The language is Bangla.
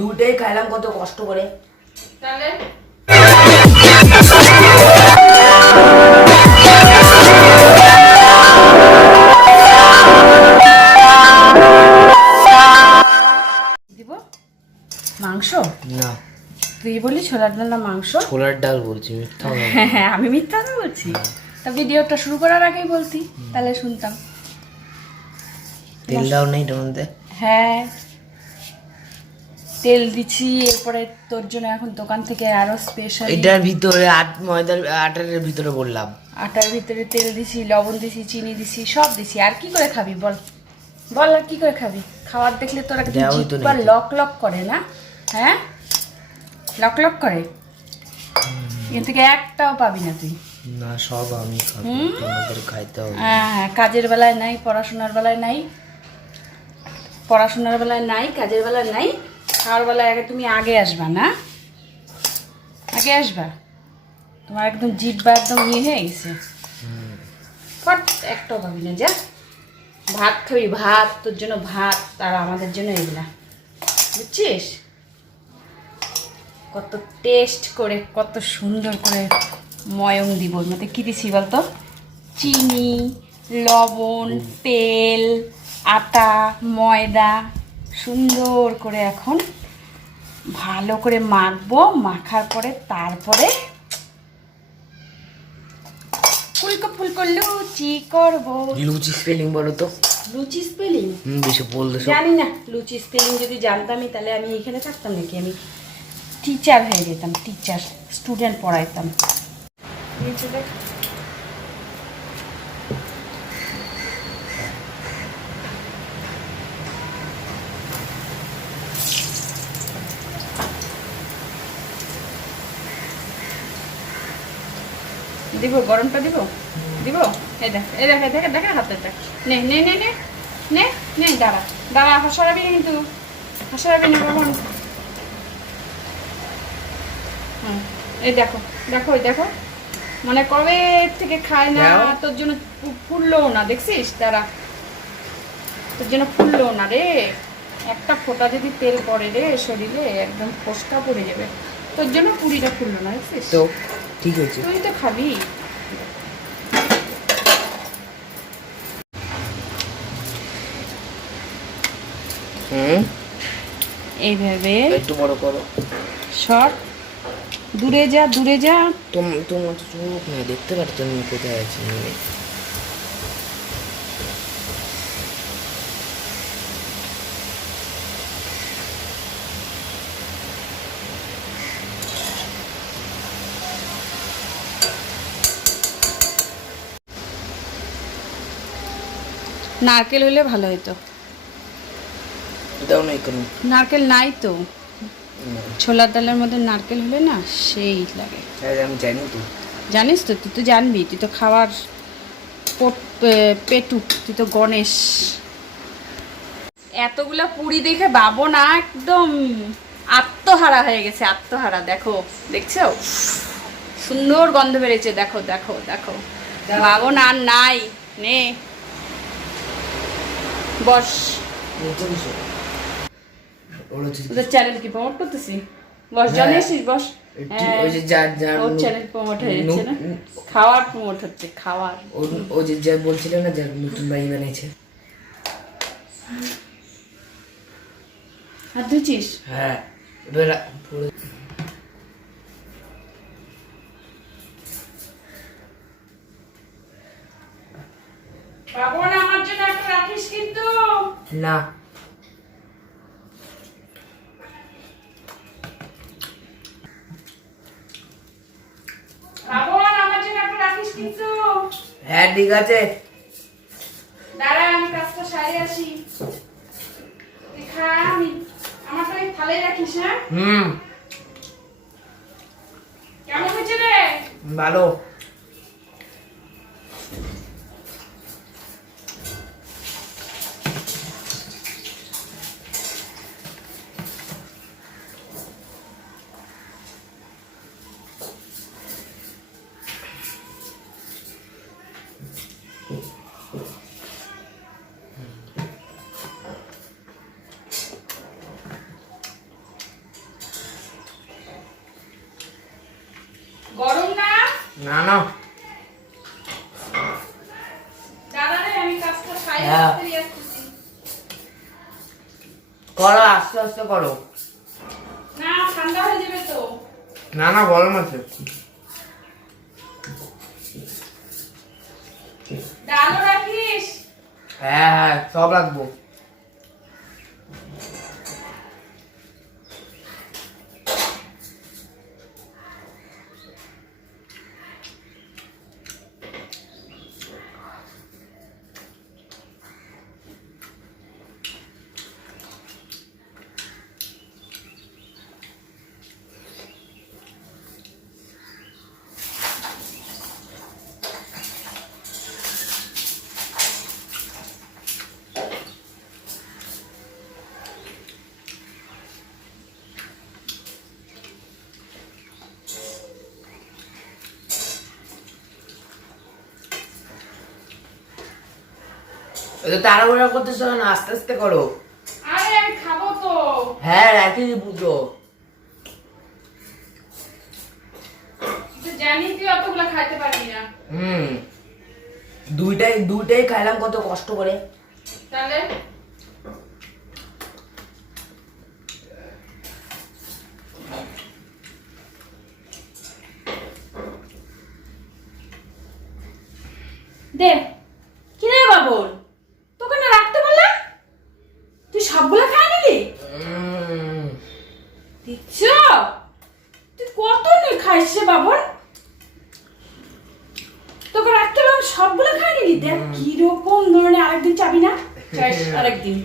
দুইটাই খাইলাম কত কষ্ট করে। তাহলে দিব মাংস না, তুই বলি ছোলার ডাল না মাংস? ছোলার ডাল বলছি, মিথ্যা বলছি। হ্যাঁ আমি মিথ্যা তো বলছি? তা ভিডিওটা শুরু করার আগেই বলতি, তাহলে শুনতাম। তেল দাও নেই এটার মধ্যে? হ্যাঁ তেল দিচ্ছি, এরপরে তোর জন্য এখন দোকান থেকে আরো স্পেশাল এটার ভিতরে আটার ভিতরে বললাম। আটার ভিতরে তেল দিছি, লবণ দিছি, চিনি দিছি, সব দিছি। আর কি করে খাবি বল? বল আর কি করে খাবি? খাওয়ার দেখলে তোরা জিহ্বা লক লক করে না? হ্যাঁ লক লক করে, এখান থেকে একটাও পাবি না তুই। না, সব আমি খাবো, তোমাদের খাইতে হবে। হ্যাঁ কাজের বেলায় নাই, পড়াশোনার বেলায় নাই, পড়াশোনার বেলায় নাই, কাজের বেলায় নাই, খাওয়ার বেলায় আগে তুমি আগে আসবা না? আগে আসবা? তোমার একদম জিহ্বা একদম ইয়ে হয়ে গেছে। ফট একটাও পাবি না, যা ভাত খাবি, ভাত তোর জন্য ভাত, আর আমাদের জন্য এগুলা, বুঝছিস? কত টেস্ট করে, কত সুন্দর করে ময়ম দিব। ওর মধ্যে কী দিছি বলতো? চিনি, লবণ, তেল, আটা, ময়দা, সুন্দর করে এখন ভালো করে মাখবো। মাখার পরে তারপরে ফুলকো ফুলকো লুচি করবো। লুচি স্পেলিং বলো তো? লুচি স্পেলিং বেশি বললে জানি না। লুচি স্পেলিং যদি জানতামই তাহলে আমি এখানে থাকতাম নাকি? আমি টিচার হয়ে যেতাম, টিচার, স্টুডেন্ট পড়াইতাম। দিব গরমটা দিব, দিব। এই দেখ, এই দেখ, এই দেখ, দেখ হাতে দেখ। নে নে নে নে নে নে, দাঁড়া দাঁড়া, হাসরাবি না কিন্তু, হাসরাবি না কখন। এই দেখো দেখো, এই দেখো, মানে কবে থেকে খায় না, তোর জন্য ফুললো না, দেখছিস? দাঁড়া, তোর জন্য ফুললো না রে। একটা ফোঁটা যদি তেল পড়ে রে শরীরে, একদম ফোসকা পড়ে যাবে। তোর জন্য পুরিটা ফুললো না, দেখছিস? তো ঠিক আছে, তুই তো খাবি। এইভাবে একটু বড় করো, সর, দূরে যা, দূরে যা। তোমার তো চোখ না, দেখতে পাচ্ছ আমি কোথায় আছি। নারকেল হলে ভালো হতো। দাও না এখানে, নারকেল নাই তো। ছোলার ডালের মধ্যে নারকেল হলে না সেই লাগে। আমি জানি তো। জানিস তো, তুই তো জানবি, তুই তো খাওয়ার পেটুক, তুই তো গণেশ। এতগুলা পুরি দেখে বাবো না একদম আত্মহারা হয়ে গেছে, আত্মহারা। দেখো, দেখছো সুন্দর গন্ধ বেড়েছে, দেখো দেখো দেখো। বাবো না আর নাই, নে বস। ওদের চ্যানেল কি প্রমোট করতেছি? বস, জানিস? বস। ওর চ্যানেল প্রমোট হয়ে যাচ্ছে না, খাওয়ার প্রমোট হচ্ছে, খাওয়ার। ও যে যা বলছিল না, যার নতুন বাড়ি বানিয়েছে। হাত ধুচ্ছিস? হ্যাঁ, বাবু না আমার জন্য একটা রাখিস কিন্তু। না, বাবু আমার জন্য একটা রাখিস কিন্তু। হ্যাঁ ঠিক আছে, দাঁড়া আমি কাজটা সারি আসি। তুই খা, আমি আমারটা এই থালে রাখিস। হ্যাঁ কেমন হয়েছে রে? ভালো। গরম না? না না দাদা রে, আমি কাজটা খাই হ্যাঁ। আসতে আসতেছি। করো, আস্তে আস্তে করো। না, ঠান্ডা হয়ে যাবে তো। না না, গরম আছে। ডালও রাখিস। হ্যাঁ হ্যাঁ, সব রাখবো। এটা তাড়াহুড়া করতেছো না, আস্তে আস্তে করো। আরে আমি খাবো তো। হ্যাঁ, রাখি বুঝো। তুই জানি তুই অতগুলো খাইতে পারবি না। দুইটাই খাইলাম কত কষ্ট করে। তাহলে দে। কি রে বাবুল, তোকে না রাখতে বললাম, তুই সবগুলো খাই নিলি। দিচ্ছ তুই কত নে খাইস রে বাবুল, তোকে রাখতে বললাম সবগুলো খাই নিলি। দেখ কিরকম ধরনের, আরেকদিন চাবি না? চাস আরেকদিন।